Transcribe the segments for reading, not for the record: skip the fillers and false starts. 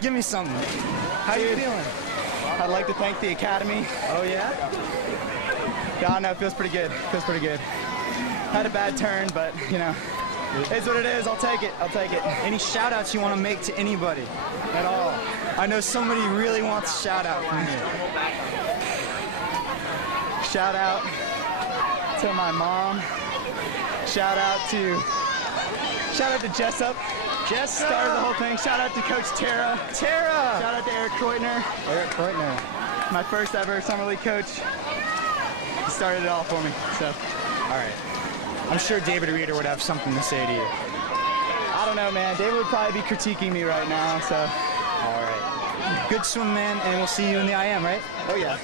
Give me something. How you feeling? I'd like to thank the Academy. Oh, yeah? Yeah, no, it feels pretty good. Feels pretty good. Had a bad turn, but, you know, it's what it is. I'll take it. I'll take it. Any shout-outs you want to make to anybody at all? I know somebody really wants a shout-out from you. Shout out to my mom. Shout out to Jessup. Jessup Started the whole thing. Shout out to Coach Tara. Tara. Shout out to Eric Kreutner. Eric Kreutner. My first ever summer league coach. He started it all for me. So, all right. I'm sure David Reeder would have something to say to you. I don't know, man. David would probably be critiquing me right now. So, all right. Good swim, man, and we'll see you in the IM, right? Oh yeah.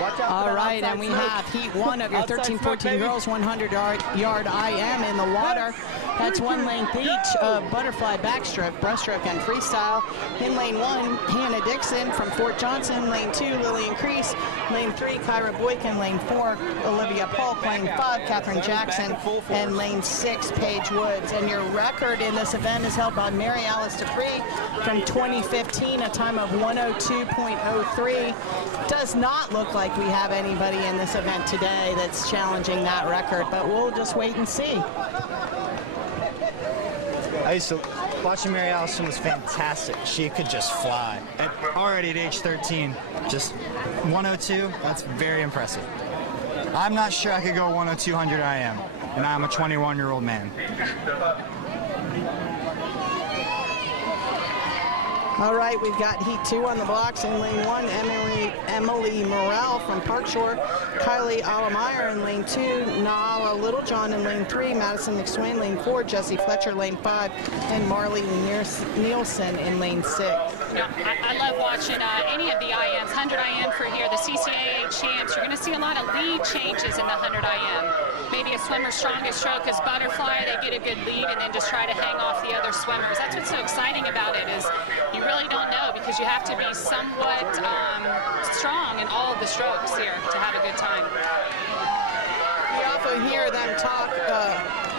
Watch out. All right, and we have heat one of your 13-14 girls 100-yard IM in the water. That's one length each of butterfly, backstroke, breaststroke, and freestyle. In lane one, Hannah Dixon from Fort Johnson. Lane two, Lillian Crease. Lane three, Kyra Boykin. Lane four, Olivia Polk. Lane five, Catherine Jackson. And lane six, Paige Woods. And your record in this event is held by Mary Alice Dupree from 2015, a time of 102.03. Does not look like we have anybody in this event today that's challenging that record, but we'll just wait and see. Watching Mary Allison was fantastic. She could just fly. And already at age 13, just 102, that's very impressive. I'm not sure I could go 102 I am, and I'm a 21-year-old man. All right, we've got heat two on the blocks. In lane one, Emily Morrell from Park Shore. Kylie Allemeyer in lane two. Nala Littlejohn in lane three. Madison McSwain, lane four. Jessie Fletcher, lane five. And Marley Nielsen in lane six. You know, I love watching any of the IMs. 100 IM for here, the CCAA champs. You're going to see a lot of lead changes in the 100 IM. Maybe a swimmer's strongest stroke is butterfly. They get a good lead and then just try to hang off the other swimmers. That's what's so exciting about it is you really don't know because you have to be somewhat strong in all of the strokes here to have a good time. We often hear them talk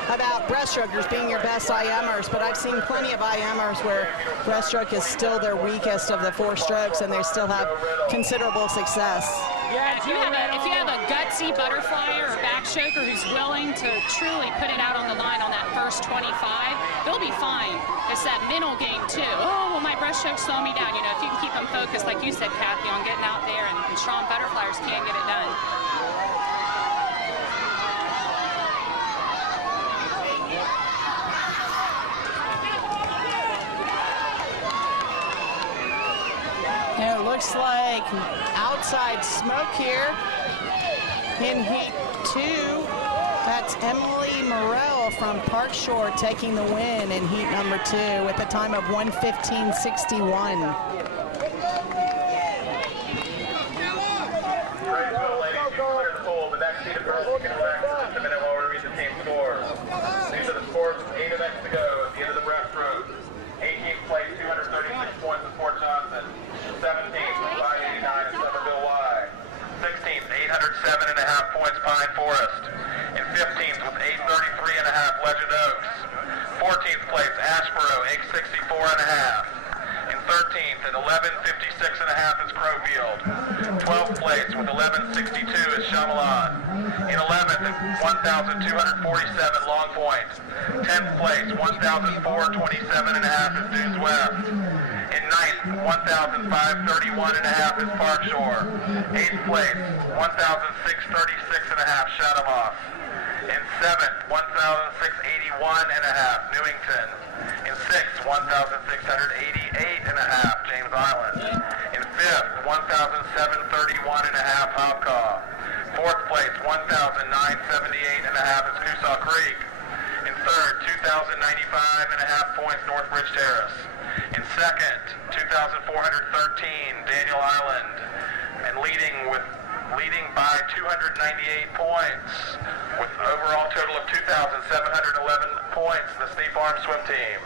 about breaststrokers being your best IMers, but I've seen plenty of IMers where breaststroke is still their weakest of the four strokes and they still have considerable success. Yeah, if you have a gutsy butterfly or a backstroker who's willing to truly put it out on the line on that first 25, they'll be fine. It's that mental game too. Oh, well, my breaststroke slow me down. You know, if you can keep them focused, like you said, Kathy, on getting out there, and strong butterflies can't get it done. And it looks like outside smoke here in heat two. That's Emily Morrell from Park Shore taking the win in heat number two with a time of 1:15.61. These are the scores with 8 events to go at the end of the breaststroke. 18th place, 236 points at Fort Johnson. 17th with 589 at Somerville Y. 16th, 807.5 points, Pine Forest. And 15th with 833.5, Legend Oaks. 14th place, Ashboro, 864.5. In 13th at 1156.5 is Crowfield. 12th place with 1162 is Chamelot. In 11th at 1,247 Long Point. 10th place, 1,427.5 is Dunes West. In 9th, 1,531.5 is Park Shore. 8th place, 1,636.5 Chatham. In 7th, 1,681.5 Newington. In 6th, 1,688.5 James Island. In 5th, 1,731.5 Hobcaw. 4th place, 1,978.5 is Coosaw Creek. In 3rd, 2,095.5 points Northbridge Terrace. In 2nd, 2,413 Daniel Island. And leading by 298 points with overall total of 2,711 points, the State Farm swim team.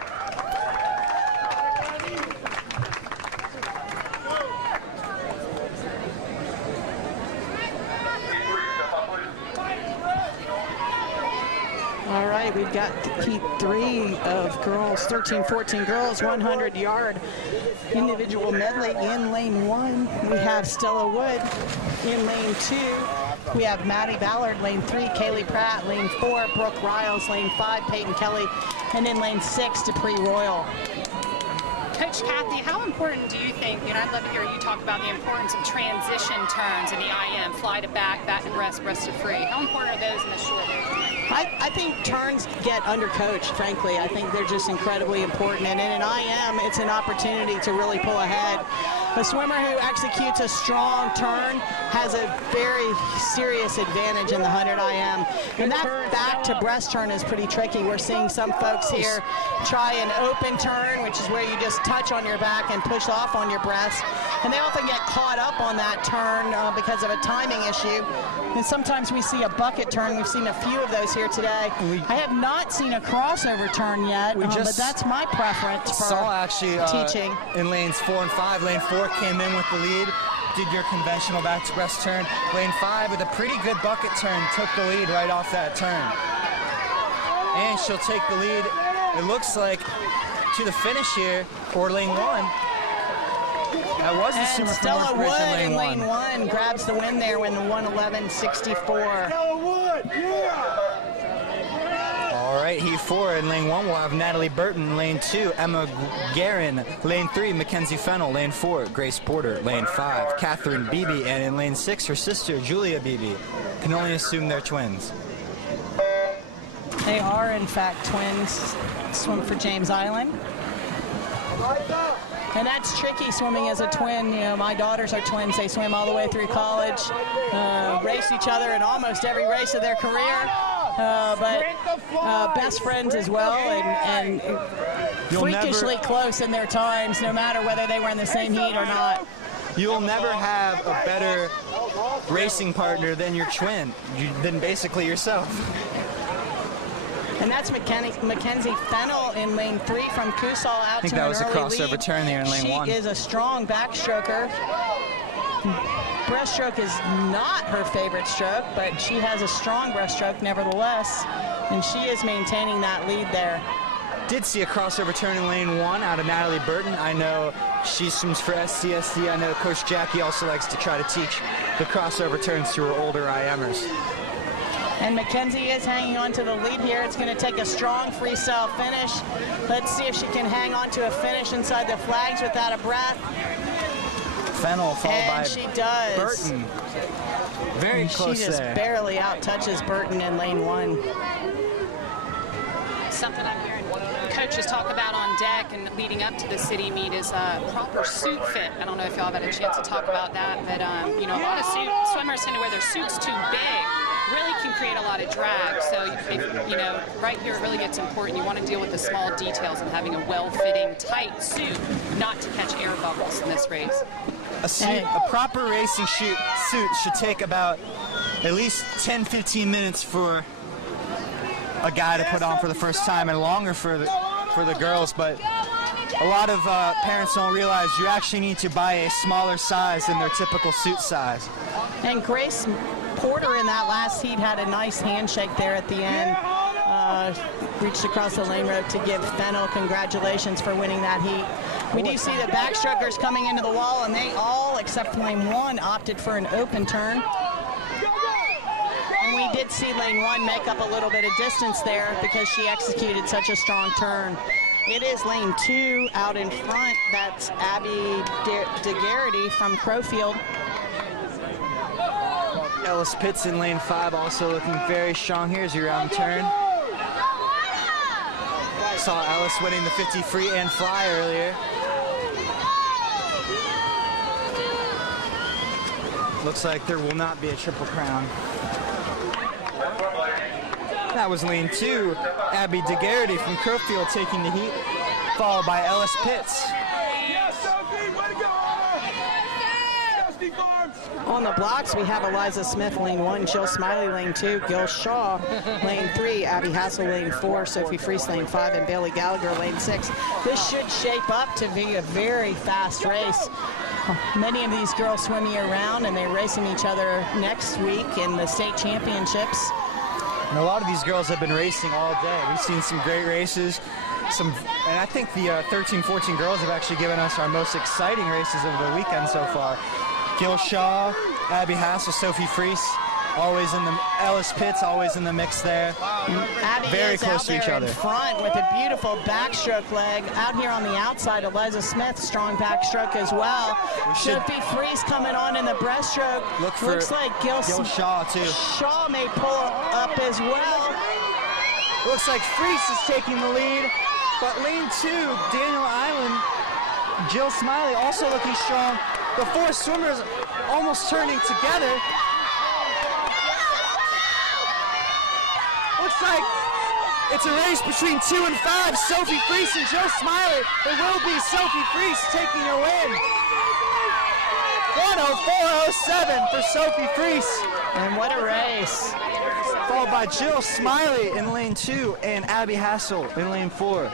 All right, we we've got heat 3 of girls, 13-14 girls, 100-yard individual medley in lane 1. We have Stella Wood in lane 2. We have Maddie Ballard, lane 3, Kaylee Pratt, lane 4, Brooke Riles, lane 5, Peyton Kelly, and in lane 6, Dupree Royal. Coach Kathy, how important do you think, I'd love to hear you talk about the importance of transition turns in the IM, fly to back, back and breast, breast to free. How important are those in the short race? I think turns get undercoached, frankly. I think they're just incredibly important. And in an IM, it's an opportunity to really pull ahead. A swimmer who executes a strong turn has a very serious advantage in the 100 IM. And that back to breast turn is pretty tricky. We're seeing some folks here try an open turn, which is where you just touch on your back and push off on your breast. And they often get caught up on that turn because of a timing issue. And sometimes we see a bucket turn. We've seen a few of those here today. I have not seen a crossover turn yet, but that's my preference for teaching. In lanes 4 and 5, lane 4 came in with the lead, did your conventional back to breast turn. Lane 5 with a pretty good bucket turn took the lead right off that turn. And she'll take the lead, it looks like, to the finish here for lane 1. That was the swimmer from Stella Northbridge Wood in lane 1 grabs the win there in the 1:11.64. Stella Wood, yeah! All right, heat 4 in lane 1, we'll have Natalie Burton. Lane 2, Emma Guerin. Lane 3, Mackenzie Fennell. Lane 4, Grace Porter. Lane 5, Catherine Beebe. And in lane 6, her sister, Julia Beebe. Can only assume they're twins. They are, in fact, twins. Swim for James Island. And that's tricky swimming as a twin. My daughters are twins. They swim all the way through college, race each other in almost every race of their career. But best friends as well, and freakishly close in their times, no matter whether they were in the same heat or not. You'll never have a better racing partner than your twin, than basically yourself. And that's Mackenzie Fennell in lane 3 from Kusal out to an early lead. I think that was a crossover turn there in lane 1. She is a strong backstroker. Breaststroke is not her favorite stroke, but she has a strong breaststroke nevertheless, and she is maintaining that lead there. Did see a crossover turn in lane 1 out of Natalie Burton. I know she swims for SCSD. I know Coach Jackie also likes to try to teach the crossover turns to her older IMers. And Mackenzie is hanging on to the lead here. It's going to take a strong freestyle finish. Let's see if she can hang on to a finish inside the flags without a breath. Fennell followed by she does. Burton. Very close there. She just barely out-touches Burton in lane 1. Something I'm hearing coaches talk about on deck and leading up to the city meet is proper suit fit. I don't know if y'all have had a chance to talk about that, but a lot of swimmers tend to wear their suits too big. Really can create a lot of drag. So, right here it really gets important. You want to deal with the small details of having a well-fitting, tight suit, not to catch air bubbles in this race. A proper racing suit should take about at least 10-15 minutes for a guy to put on for the first time, and longer for the girls. But a lot of parents don't realize you actually need to buy a smaller size than their typical suit size. And Grace Porter in that last heat had a nice handshake there at the end. Reached across the lane rope to give Fennell congratulations for winning that heat. We do see the backstrokers coming into the wall, and they all, except lane 1, opted for an open turn. And we did see lane 1 make up a little bit of distance there because she executed such a strong turn. It is lane 2 out in front. That's Abby DeGarrity from Crowfield. Ellis Pitts in lane 5 also looking very strong. Here's your round turn. Saw Ellis winning the 50 free and fly earlier. Looks like there will not be a triple crown. That was lane 2. Abby DeGarrity from Crowfield taking the heat, followed by Ellis Pitts. On the blocks, we have Eliza Smith, lane 1, Jill Smiley, lane 2, Gil Shaw, lane 3, Abby Hassel, lane 4, Sophie Freese, lane 5, and Bailey Gallagher, lane 6. This should shape up to be a very fast race. Many of these girls swim year-round, and they're racing each other next week in the state championships. And a lot of these girls have been racing all day. We've seen some great races. And I think the 13-14 girls have actually given us our most exciting races of the weekend so far. Gil Shaw, Abby Hassel, Sophie Fries, always in the Ellis Pitts, always in the mix there. Abby very is close out to there each other. in front with a beautiful backstroke leg. Out here on the outside, Eliza Smith, strong backstroke as well. Sophie Fries coming on in the breaststroke. Looks like Gil Shaw too. Shaw may pull up as well. Looks like Fries is taking the lead, but lane 2, Daniel Island, Jill Smiley also looking strong. The 4 swimmers almost turning together. Looks like it's a race between 2 and 5, Sophie Fries and Jill Smiley. It will be Sophie Fries taking her win. 1:04.07 for Sophie Fries. And what a race. Followed by Jill Smiley in lane 2 and Abby Hassel in lane 4.